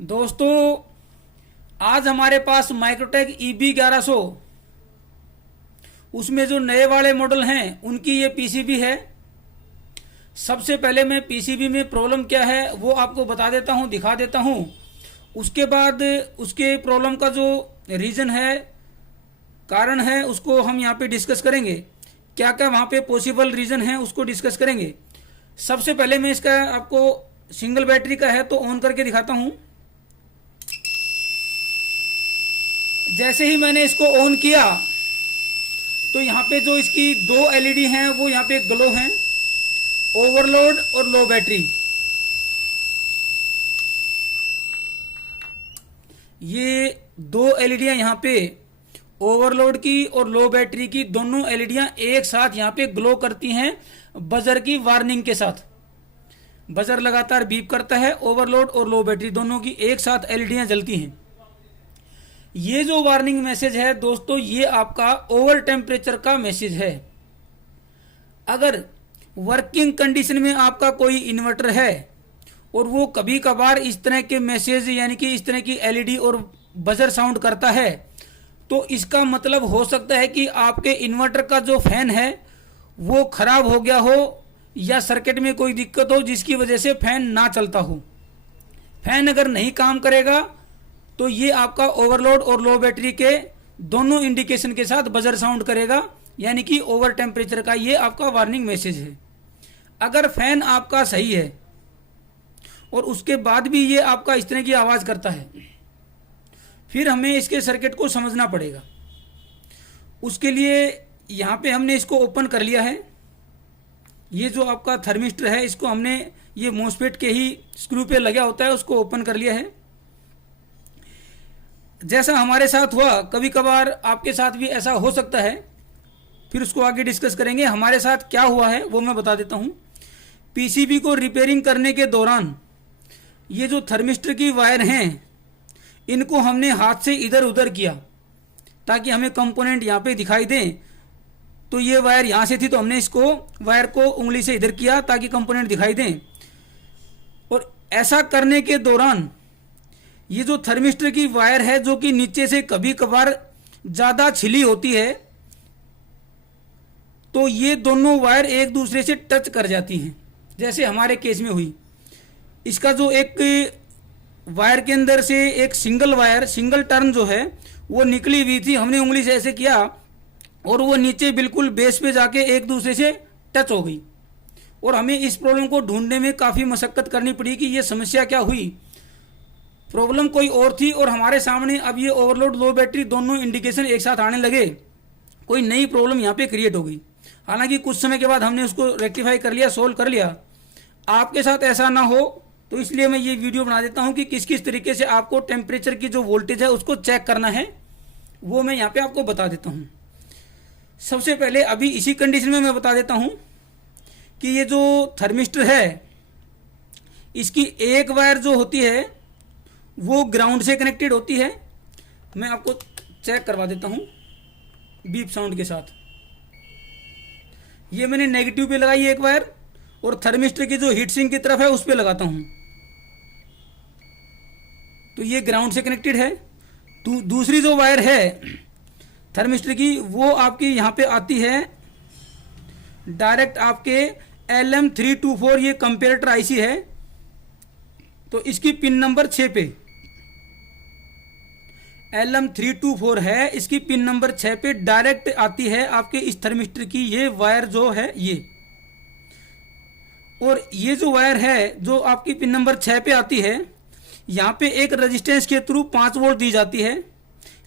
दोस्तों, आज हमारे पास माइक्रोटेक EB 1100 उसमें जो नए वाले मॉडल हैं उनकी ये पीसीबी है। सबसे पहले मैं पीसीबी में प्रॉब्लम क्या है वो आपको बता देता हूँ, दिखा देता हूँ। उसके बाद उसके प्रॉब्लम का जो रीज़न है, कारण है, उसको हम यहाँ पे डिस्कस करेंगे। क्या क्या वहाँ पे पॉसिबल रीज़न है उसको डिस्कस करेंगे। सबसे पहले मैं इसका आपको सिंगल बैटरी का है तो ऑन करके दिखाता हूँ। जैसे ही मैंने इसको ऑन किया तो यहाँ पे जो इसकी दो एलईडी हैं वो यहाँ पे ग्लो हैं, ओवरलोड और लो बैटरी। ये दो एलईडियाँ यहाँ पे ओवरलोड की और लो बैटरी की दोनों एलईडियाँ एक साथ यहाँ पे ग्लो करती हैं बजर की वार्निंग के साथ। बजर लगातार बीप करता है, ओवरलोड और लो बैटरी दोनों की एक साथ एलईडियाँ जलती हैं। ये जो वार्निंग मैसेज है दोस्तों, ये आपका ओवर टेम्परेचर का मैसेज है। अगर वर्किंग कंडीशन में आपका कोई इन्वर्टर है और वो कभी कभार इस तरह के मैसेज यानी कि इस तरह की एलईडी और बजर साउंड करता है तो इसका मतलब हो सकता है कि आपके इन्वर्टर का जो फैन है वो खराब हो गया हो या सर्किट में कोई दिक्कत हो जिसकी वजह से फैन ना चलता हो। फैन अगर नहीं काम करेगा तो ये आपका ओवरलोड और लो बैटरी के दोनों इंडिकेशन के साथ बजर साउंड करेगा, यानी कि ओवर टेम्परेचर का ये आपका वार्निंग मैसेज है। अगर फैन आपका सही है और उसके बाद भी ये आपका इस तरह की आवाज़ करता है, फिर हमें इसके सर्किट को समझना पड़ेगा। उसके लिए यहाँ पे हमने इसको ओपन कर लिया है। ये जो आपका थर्मिस्टर है इसको हमने ये मॉसफेट के ही स्क्रू पे लगा होता है उसको ओपन कर लिया है। जैसा हमारे साथ हुआ, कभी कभार आपके साथ भी ऐसा हो सकता है, फिर उसको आगे डिस्कस करेंगे। हमारे साथ क्या हुआ है वो मैं बता देता हूँ। पीसीबी को रिपेयरिंग करने के दौरान ये जो थर्मिस्टर की वायर हैं इनको हमने हाथ से इधर उधर किया ताकि हमें कंपोनेंट यहाँ पे दिखाई दें। तो ये वायर यहाँ से थी तो हमने इसको वायर को उंगली से इधर किया ताकि कंपोनेंट दिखाई दें। और ऐसा करने के दौरान ये जो थर्मिस्टर की वायर है जो कि नीचे से कभी कभार ज़्यादा छिली होती है तो ये दोनों वायर एक दूसरे से टच कर जाती हैं, जैसे हमारे केस में हुई। इसका जो एक वायर के अंदर से एक सिंगल टर्न जो है वो निकली हुई थी, हमने उंगली से ऐसे किया और वो नीचे बिल्कुल बेस पे जाके एक दूसरे से टच हो गई। और हमें इस प्रॉब्लम को ढूंढने में काफ़ी मशक्कत करनी पड़ी कि ये समस्या क्या हुई। प्रॉब्लम कोई और थी और हमारे सामने अब ये ओवरलोड लो बैटरी दोनों इंडिकेशन एक साथ आने लगे, कोई नई प्रॉब्लम यहाँ पे क्रिएट हो गई। हालांकि कुछ समय के बाद हमने उसको रेक्टिफाई कर लिया, सोल्व कर लिया। आपके साथ ऐसा ना हो तो इसलिए मैं ये वीडियो बना देता हूँ कि किस किस तरीके से आपको टेम्परेचर की जो वोल्टेज है उसको चेक करना है, वो मैं यहाँ पे आपको बता देता हूँ। सबसे पहले अभी इसी कंडीशन में मैं बता देता हूँ कि ये जो थर्मिस्टर है इसकी एक वायर जो होती है वो ग्राउंड से कनेक्टेड होती है। मैं आपको चेक करवा देता हूँ बीप साउंड के साथ। ये मैंने नेगेटिव पे लगाई एक वायर और थर्मिस्टर की जो हीट सिंक की तरफ है उस पे लगाता हूँ तो ये ग्राउंड से कनेक्टेड है। दूसरी जो वायर है थर्मिस्टर की वो आपकी यहाँ पे आती है डायरेक्ट आपके LM324, ये कंपेरेटर आईसी है तो इसकी पिन नंबर 6 पे LM324 है, इसकी पिन नंबर 6 पे डायरेक्ट आती है आपके इस थर्मिस्टर की ये वायर जो है ये। और ये जो वायर है जो आपकी पिन नंबर 6 पे आती है, यहाँ पे एक रेजिस्टेंस के थ्रू 5 वोल्ट दी जाती है,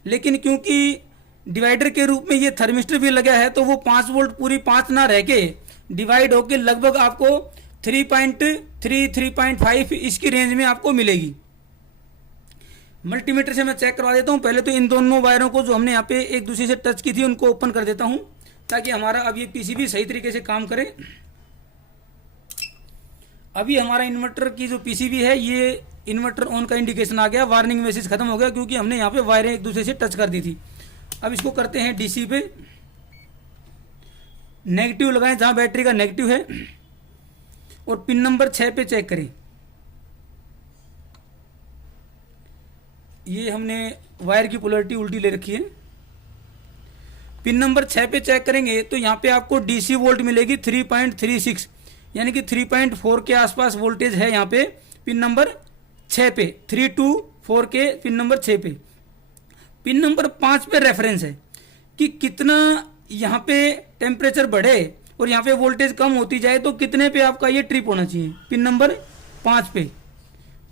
लेकिन क्योंकि डिवाइडर के रूप में ये थर्मिस्टर भी लगा है तो वो 5 वोल्ट पूरी 5 ना रह के डिवाइड होके लगभग आपको 3.3 3.5 इसकी रेंज में आपको मिलेगी। मल्टीमीटर से मैं चेक करवा देता हूँ। पहले तो इन दोनों वायरों को जो हमने यहाँ पे एक दूसरे से टच की थी उनको ओपन कर देता हूँ ताकि हमारा अब ये पीसीबी सही तरीके से काम करे। अभी हमारा इन्वर्टर की जो पीसीबी है ये इन्वर्टर ऑन का इंडिकेशन आ गया, वार्निंग मैसेज खत्म हो गया क्योंकि हमने यहाँ पे वायरें एक दूसरे से टच कर दी थी। अब इसको करते हैं डीसी पे, नेगेटिव लगाएं जहाँ बैटरी का नेगेटिव है और पिन नंबर 6 पे चेक करें। ये हमने वायर की पोलैरिटी उल्टी ले रखी है। पिन नंबर 6 पे चेक करेंगे तो यहाँ पे आपको डीसी वोल्ट मिलेगी 3.36, यानी कि 3.4 के आसपास वोल्टेज है यहाँ पे पिन नंबर 6 पे, 3 to 4 के पिन नंबर 6 पे। पिन नंबर 5 पे रेफरेंस है कि कितना यहाँ पे टेम्परेचर बढ़े और यहाँ पे वोल्टेज कम होती जाए तो कितने पे आपका ये ट्रिप होना चाहिए। पिन नंबर 5 पे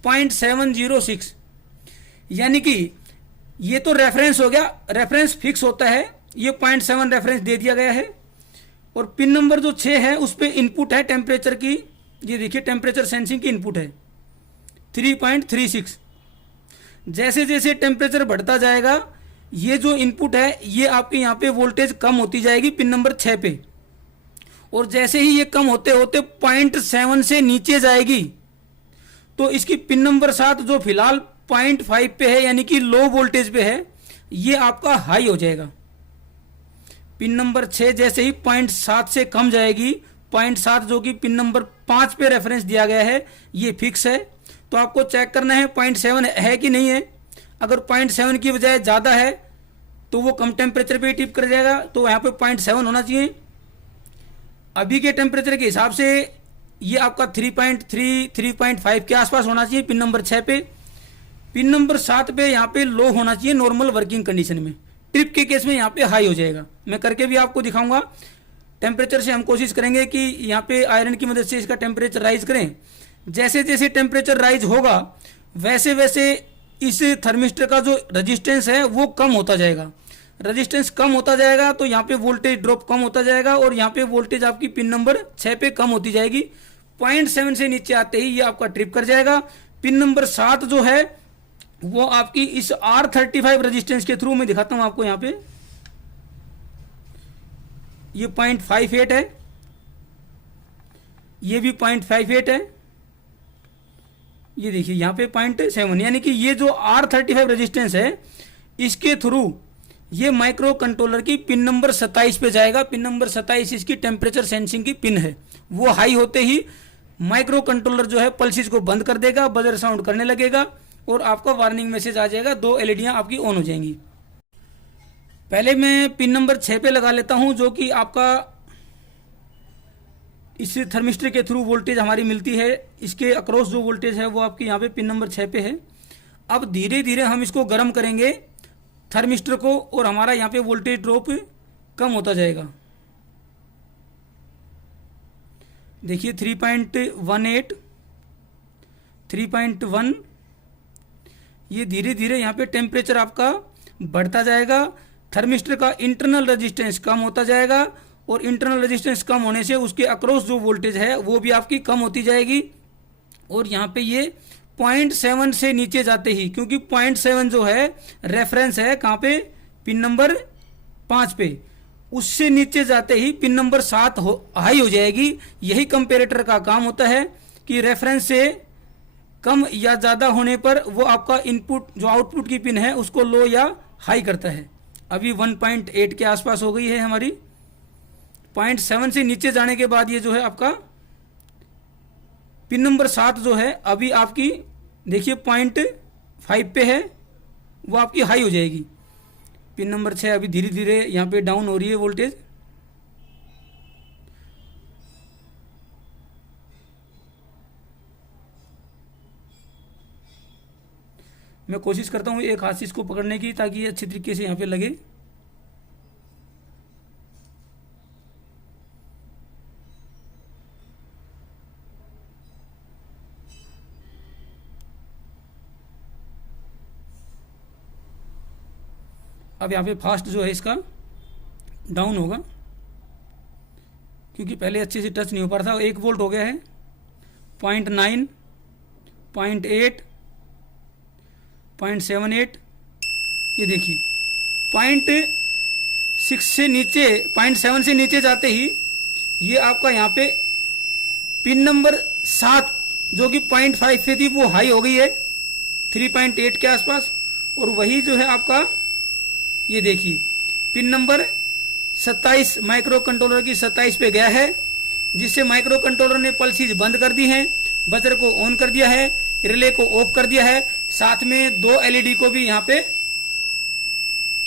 0.706, यानी कि ये तो रेफरेंस हो गया, रेफरेंस फिक्स होता है, ये 0.7 रेफरेंस दे दिया गया है। और पिन नंबर जो 6 है उस पे इनपुट है टेम्परेचर की, ये देखिए टेम्परेचर सेंसिंग की इनपुट है 3.36। जैसे जैसे टेम्परेचर बढ़ता जाएगा ये जो इनपुट है ये आपके यहाँ पे वोल्टेज कम होती जाएगी पिन नंबर 6 पे, और जैसे ही ये कम होते होते 0.7 से नीचे जाएगी तो इसकी पिन नंबर 7 जो फिलहाल 0.5 पे है यानी कि लो वोल्टेज पे है, ये आपका हाई हो जाएगा। पिन नंबर 6 जैसे ही 0.7 से कम जाएगी, 0.7 जो कि पिन नंबर 5 पे रेफरेंस दिया गया है ये फिक्स है, तो आपको चेक करना है 0.7 है कि नहीं है। अगर 0.7 की बजाय ज़्यादा है तो वो कम टेम्परेचर पे टिप कर जाएगा, तो यहाँ पे 0.7 होना चाहिए। अभी के टेम्परेचर के हिसाब से ये आपका 3.3 3.5 के आसपास होना चाहिए पिन नंबर 6 पे। पिन नंबर 7 पे यहाँ पे लो होना चाहिए नॉर्मल वर्किंग कंडीशन में, ट्रिप के केस में यहाँ पे हाई हो जाएगा। मैं करके भी आपको दिखाऊंगा। टेम्परेचर से हम कोशिश करेंगे कि यहाँ पे आयरन की मदद से इसका टेम्परेचर राइज करें। जैसे जैसे टेम्परेचर राइज होगा वैसे वैसे इस थर्मिस्टर का जो रजिस्टेंस है वो कम होता जाएगा। रजिस्टेंस कम होता जाएगा तो यहाँ पे वोल्टेज ड्रॉप कम होता जाएगा और यहाँ पे वोल्टेज आपकी पिन नंबर 6 पे कम होती जाएगी। 0.7 से नीचे आते ही ये आपका ट्रिप कर जाएगा। पिन नंबर 7 जो है वो आपकी इस R35 रजिस्टेंस के थ्रू मैं दिखाता हूं आपको। यहाँ पे ये 0.58 है, ये भी 0.58 है, ये देखिए यहाँ पे 0.7, यानी कि ये जो R35 रेजिस्टेंस है इसके थ्रू ये माइक्रो कंट्रोलर की पिन नंबर 27 पे जाएगा। पिन नंबर 27 इसकी टेम्परेचर सेंसिंग की पिन है। वो हाई होते ही माइक्रो कंट्रोलर जो है पल्सेस को बंद कर देगा, बजर साउंड करने लगेगा और आपका वार्निंग मैसेज आ जाएगा, 2 एलईडियां आपकी ऑन हो जाएंगी। पहले मैं पिन नंबर 6 पे लगा लेता हूं जो कि आपका इस थर्मिस्टर के थ्रू वोल्टेज हमारी मिलती है। इसके अक्रॉस जो वोल्टेज है वो आपकी यहाँ पे पिन नंबर 6 पे है। अब धीरे धीरे हम इसको गर्म करेंगे थर्मिस्टर को और हमारा यहाँ पे वोल्टेज ड्रॉप कम होता जाएगा। देखिए 3.18, 3.1, ये धीरे धीरे यहाँ पे टेम्परेचर आपका बढ़ता जाएगा। थर्मिस्टर का इंटरनल रेजिस्टेंस कम होता जाएगा और इंटरनल रेजिस्टेंस कम होने से उसके अक्रॉस जो वोल्टेज है वो भी आपकी कम होती जाएगी। और यहाँ पे ये 0.7 से नीचे जाते ही, क्योंकि 0.7 जो है रेफरेंस है कहाँ पे, पिन नंबर 5 पे, उससे नीचे जाते ही पिन नंबर 7 हाई हो जाएगी। यही कंपेरेटर का काम होता है कि रेफरेंस से कम या ज़्यादा होने पर वो आपका इनपुट जो आउटपुट की पिन है उसको लो या हाई करता है। अभी 1.8 के आसपास हो गई है हमारी। 0.7 से नीचे जाने के बाद ये जो है आपका पिन नंबर 7 जो है अभी आपकी देखिए 0.5 पे है, वो आपकी हाई हो जाएगी। पिन नंबर 6 अभी धीरे धीरे यहाँ पे डाउन हो रही है वोल्टेज। मैं कोशिश करता हूँ एक हाथ से इसको पकड़ने की ताकि ये अच्छी तरीके से यहाँ पे लगे। अब यहाँ पे फास्ट जो है इसका डाउन होगा क्योंकि पहले अच्छे से टच नहीं हो पा रहा था। 1 वोल्ट हो गया है, 0.9, 0.8, 0.78, ये देखिए 0.6 से नीचे, 0.7 से नीचे जाते ही ये आपका यहाँ पे पिन नंबर 7 जो कि 0.5 पे थी वो हाई हो गई है 3.8 के आसपास। और वही जो है आपका ये देखिए पिन नंबर 27 माइक्रो कंट्रोलर की 27 पे गया है, जिससे माइक्रो कंट्रोलर ने पल्सेस बंद कर दी हैं, बजर को ऑन कर दिया है। रिले को ऑफ कर दिया है, साथ में 2 एलईडी को भी यहाँ पे।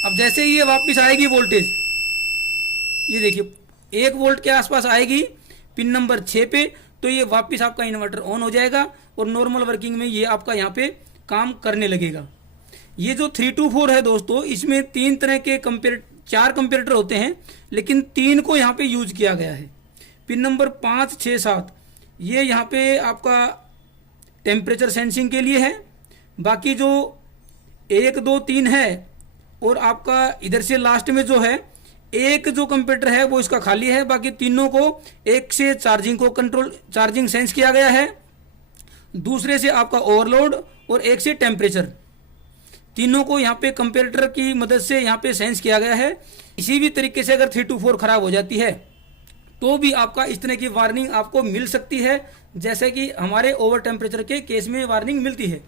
अब जैसे ही ये वापस आएगी वोल्टेज, ये देखिए 1 वोल्ट के आसपास आएगी पिन नंबर 6 पे, तो ये वापस आपका इन्वर्टर ऑन हो जाएगा और नॉर्मल वर्किंग में ये आपका यहाँ पे काम करने लगेगा। ये जो 3 to 4 है दोस्तों, इसमें 3 तरह के 4 कंपेरेटर होते हैं, लेकिन 3 को यहाँ पे यूज किया गया है। पिन नंबर 5, 6, 7 ये यहाँ पे आपका टेम्परेचर सेंसिंग के लिए है। बाकी जो 1, 2, 3 है, और आपका इधर से लास्ट में जो है एक जो कंप्यूटर है वो इसका खाली है। बाकी तीनों को एक से चार्जिंग को कंट्रोल, चार्जिंग सेंस किया गया है, दूसरे से आपका ओवरलोड और एक से टेम्परेचर, तीनों को यहाँ पे कंपेरेटर की मदद से यहाँ पे सेंस किया गया है। इसी भी तरीके से अगर 3 to 4 खराब हो जाती है तो भी आपका इस तरह की वार्निंग आपको मिल सकती है, जैसे कि हमारे ओवर टेम्परेचर के केस में वार्निंग मिलती है।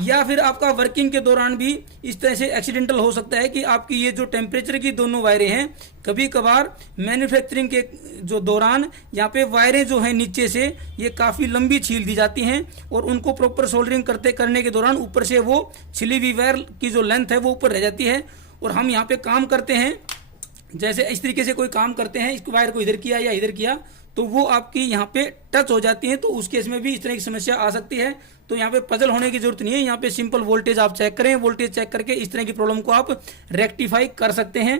या फिर आपका वर्किंग के दौरान भी इस तरह से एक्सीडेंटल हो सकता है कि आपकी ये जो टेम्परेचर की दोनों वायरें हैं, कभी कभार मैन्युफैक्चरिंग के जो दौरान यहाँ पे वायरें जो हैं नीचे से ये काफ़ी लंबी छील दी जाती हैं, और उनको प्रॉपर सोल्डरिंग करने के दौरान ऊपर से वो छिली हुई वायर की जो लेंथ है वो ऊपर रह जाती है। और हम यहाँ पे काम करते हैं, जैसे इस तरीके से कोई काम करते हैं, इस वायर को इधर किया या इधर किया तो वो आपकी यहाँ पे टच हो जाती है, तो उस केस में भी इस तरह की समस्या आ सकती है। तो यहाँ पे पजल होने की जरूरत नहीं है, यहाँ पे सिंपल वोल्टेज आप चेक करें, वोल्टेज चेक करके इस तरह की प्रॉब्लम को आप रेक्टिफाई कर सकते हैं।